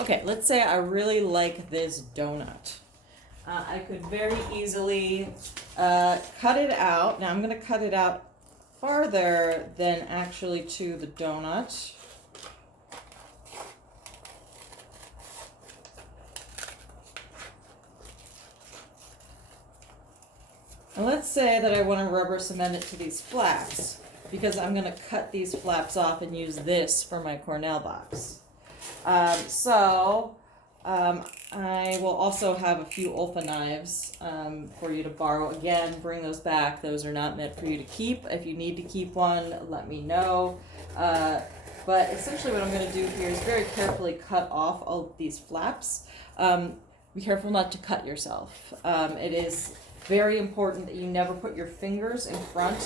Okay, let's say I really like this donut. I could very easily cut it out. Now I'm going to cut it out farther than actually to the donut. And let's say that I want to rubber cement it to these flaps, because I'm going to cut these flaps off and use this for my Cornell box. I will also have a few Olfa knives for you to borrow. Again, bring those back. Those are not meant for you to keep. If you need to keep one, let me know. But essentially what I'm going to do here is very carefully cut off all of these flaps. Be careful not to cut yourself. It is very important that you never put your fingers in front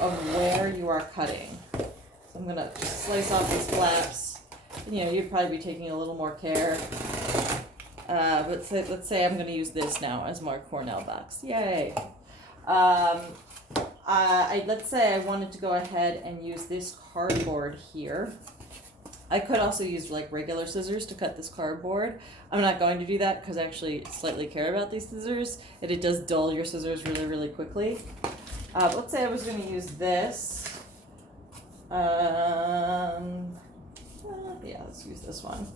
of where you are cutting. So I'm going to slice off these flaps. You know, you'd probably be taking a little more care. But let's say I'm going to use this now as my Cornell box. Yay! Let's say I wanted to go ahead and use this cardboard here. I could also use like regular scissors to cut this cardboard. I'm not going to do that because I actually slightly care about these scissors, and it does dull your scissors really, really quickly. Let's say I was going to use this. Yeah, let's use this one.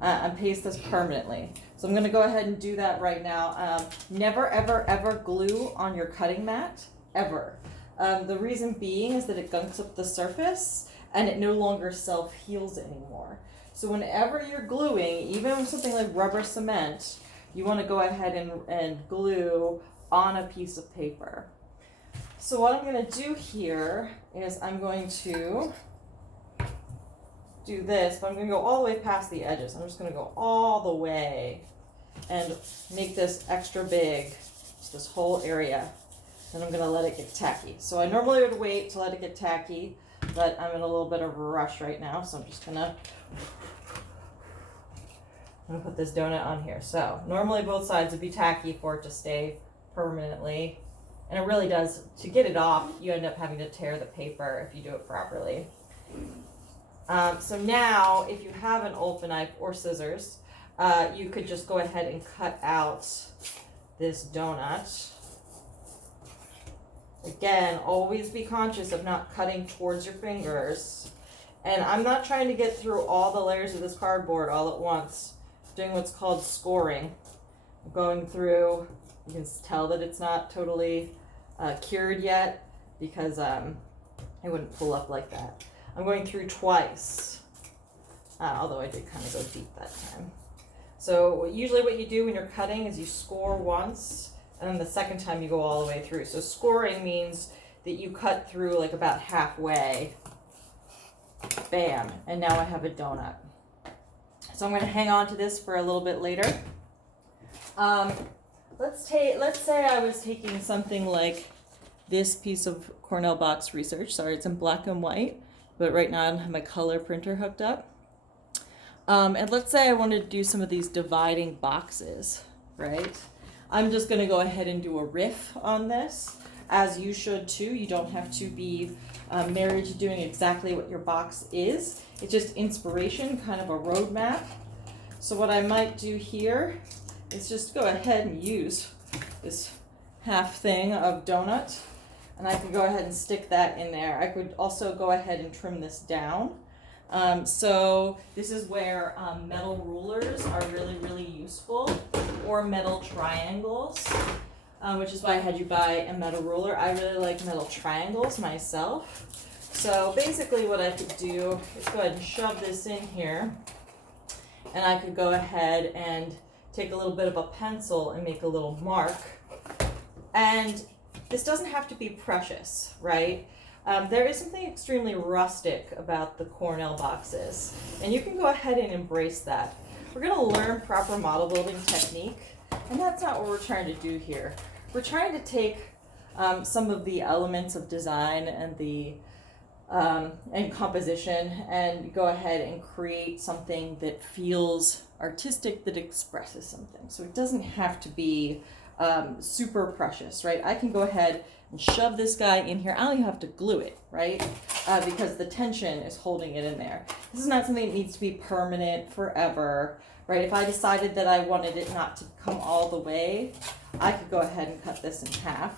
And paste this permanently. So I'm going to go ahead and do that right now. Never, ever, ever glue on your cutting mat, ever. The reason being is that it gunks up the surface and it no longer self-heals anymore. So whenever you're gluing, even with something like rubber cement, you want to go ahead and glue on a piece of paper. So what I'm going to do here is I'm going to do this, but I'm going to go all the way past the edges. I'm just going to go all the way and make this extra big, just this whole area. And I'm going to let it get tacky. So I normally would wait to let it get tacky, but I'm in a little bit of a rush right now, so I'm just going to put this donut on here. So normally both sides would be tacky for it to stay permanently. And it really does, to get it off, you end up having to tear the paper if you do it properly. So now, if you have an Olfa knife or scissors, you could just go ahead and cut out this donut. Again, always be conscious of not cutting towards your fingers. And I'm not trying to get through all the layers of this cardboard all at once. I'm doing what's called scoring. I'm going through, you can tell that it's not totally cured yet because it wouldn't pull up like that. I'm going through twice, although I did kind of go deep that time. So usually what you do when you're cutting is you score once, and then the second time you go all the way through. So scoring means that you cut through like about halfway. Bam, and now I have a donut. So I'm going to hang on to this for a little bit later. Let's say I was taking something like this piece of Cornell box research. Sorry, it's in black and white, but right now I don't have my color printer hooked up. And let's say I wanted to do some of these dividing boxes, right? I'm just going to go ahead and do a riff on this, as you should too. You don't have to be married to doing exactly what your box is. It's just inspiration, kind of a roadmap. So what I might do here is just go ahead and use this half thing of donut, and I can go ahead and stick that in there. I could also go ahead and trim this down. So this is where metal rulers are really, really useful, or metal triangles, which is why I had you buy a metal ruler. I really like metal triangles myself. So basically what I could do is go ahead and shove this in here, and I could go ahead and take a little bit of a pencil and make a little mark. And this doesn't have to be precious, right? There is something extremely rustic about the Cornell boxes, and you can go ahead and embrace that. We're going to learn proper model building technique, and that's not what we're trying to do here. We're trying to take some of the elements of design and and composition and go ahead and create something that feels artistic, that expresses something. So it doesn't have to be super precious, right? I can go ahead and shove this guy in here. I don't even have to glue it, right? Because the tension is holding it in there. This is not something that needs to be permanent forever, right? If I decided that I wanted it not to come all the way, I could go ahead and cut this in half.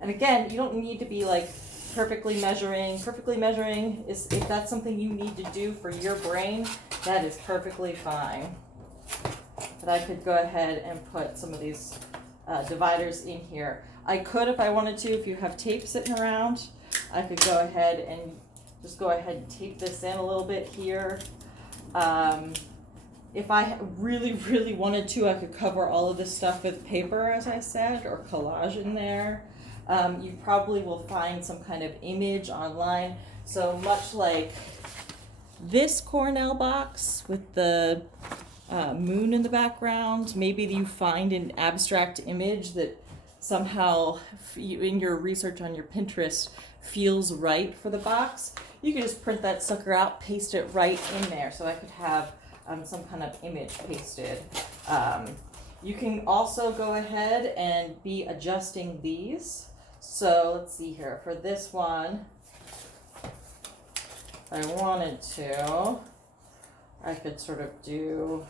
And again, you don't need to be like perfectly measuring. Perfectly measuring is, if that's something you need to do for your brain, that is perfectly fine. But I could go ahead and put some of these dividers in here. I could, if I wanted to, if you have tape sitting around, I could go ahead and just go ahead and tape this in a little bit here. If I really, really wanted to, I could cover all of this stuff with paper, as I said, or collage in there. You probably will find some kind of image online. So much like this Cornell box with the moon in the background, maybe you find an abstract image that somehow in your research on your Pinterest feels right for the box. You can just print that sucker out, paste it right in there. So I could have some kind of image pasted. You can also go ahead and be adjusting these. So let's see here. For this one, if I wanted to, I could sort of do,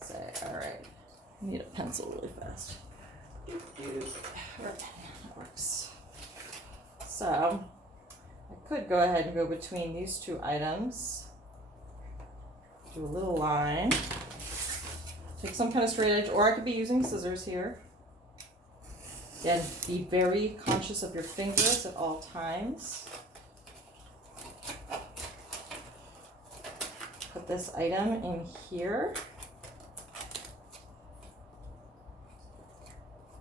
say, all right, I need a pencil really fast. Right, that works. So I could go ahead and go between these two items, do a little line, take some kind of straight edge, or I could be using scissors here. Again, be very conscious of your fingers at all times. Put this item in here.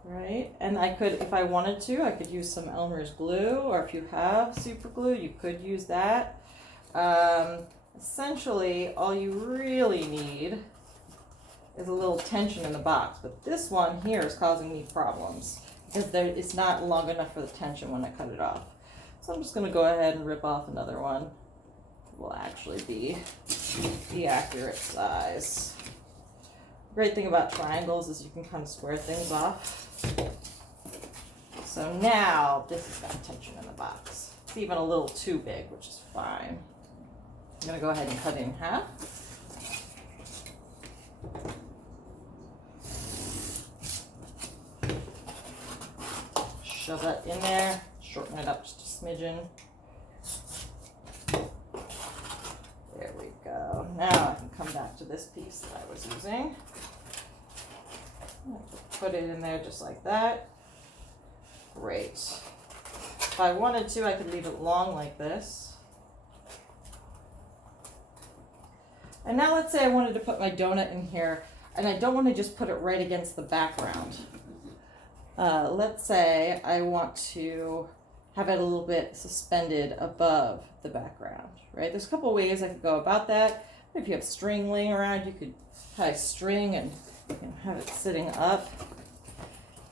Right, and I could, if I wanted to, I could use some Elmer's glue, or if you have super glue, you could use that. Essentially, all you really need is a little tension in the box, but this one here is causing me problems because it's not long enough for the tension when I cut it off. So I'm just going to go ahead and rip off another one. It will actually be the accurate size. The great thing about triangles is you can kind of square things off. So now this has got tension in the box. It's even a little too big, which is fine. I'm going to go ahead and cut it in half. Shove that in there, shorten it up just a smidgen. There we go. Now I can come back to this piece that I was using. Put it in there just like that. Great. If I wanted to, I could leave it long like this. And now let's say I wanted to put my donut in here, and I don't want to just put it right against the background. Let's say I want to have it a little bit suspended above the background, right? There's a couple ways I could go about that. If you have string laying around, you could tie string and have it sitting up.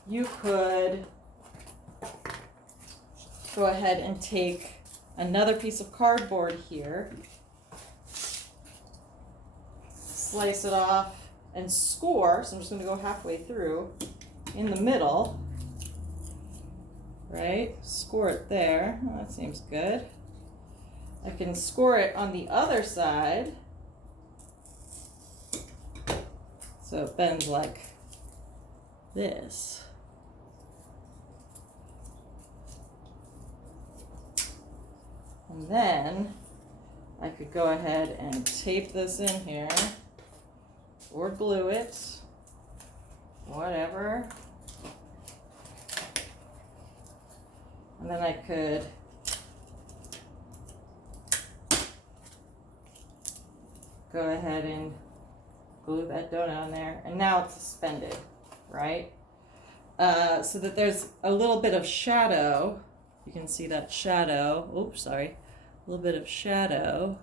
You could go ahead and take another piece of cardboard here, slice it off, and score. So I'm just going to go halfway through in the middle, right? Score it there. Oh, that seems good. I can score it on the other side, so it bends like this. And then I could go ahead and tape this in here, or glue it, whatever. And then I could go ahead and glue that donut in there. And now it's suspended, right? So that there's a little bit of shadow. You can see that shadow. Oops, sorry. A little bit of shadow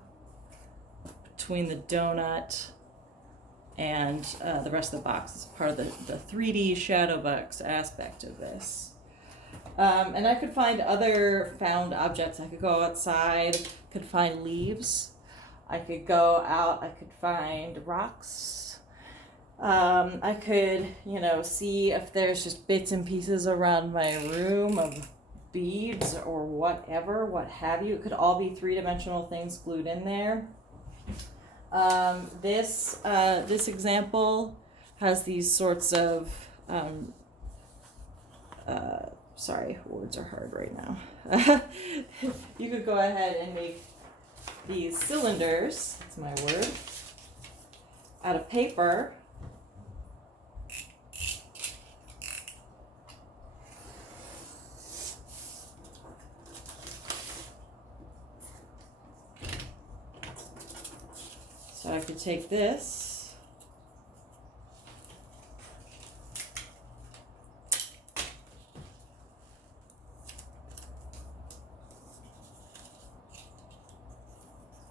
between the donut and the rest of the box. It's part of the 3D shadow box aspect of this. And I could find other found objects. I could go outside, could find leaves. I could go out, I could find rocks. I could, see if there's just bits and pieces around my room of beads or whatever, what have you. It could all be three-dimensional things glued in there. This example has these sorts of, sorry, words are hard right now. You could go ahead and make these cylinders, that's my word, out of paper. So I could take this,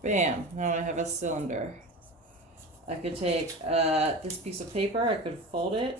bam, now I have a cylinder. I could take this piece of paper, I could fold it.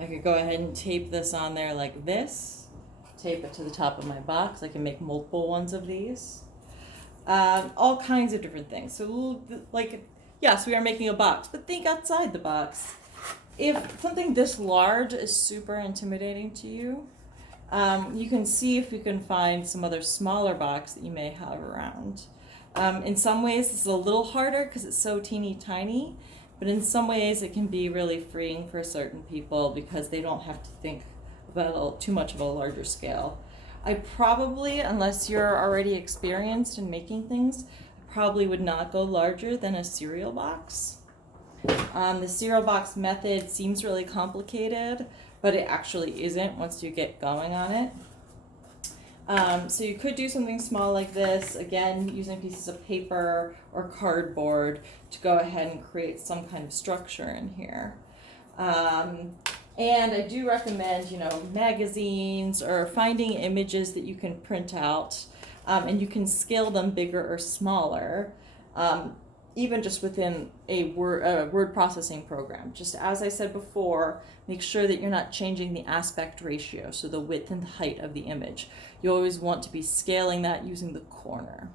I could go ahead and tape this on there like this, tape it to the top of my box. I can make multiple ones of these. All kinds of different things. So yes, we are making a box, but think outside the box. If something this large is super intimidating to you, you can see if you can find some other smaller box that you may have around. In some ways, this is a little harder because it's so teeny tiny, but in some ways it can be really freeing for certain people because they don't have to think about too much of a larger scale. I probably, unless you're already experienced in making things, probably would not go larger than a cereal box. The cereal box method seems really complicated, but it actually isn't once you get going on it. So you could do something small like this, again, using pieces of paper or cardboard to go ahead and create some kind of structure in here. And I do recommend, magazines or finding images that you can print out, and you can scale them bigger or smaller, even just within a word processing program. Just as I said before, make sure that you're not changing the aspect ratio, so the width and height of the image. You always want to be scaling that using the corner.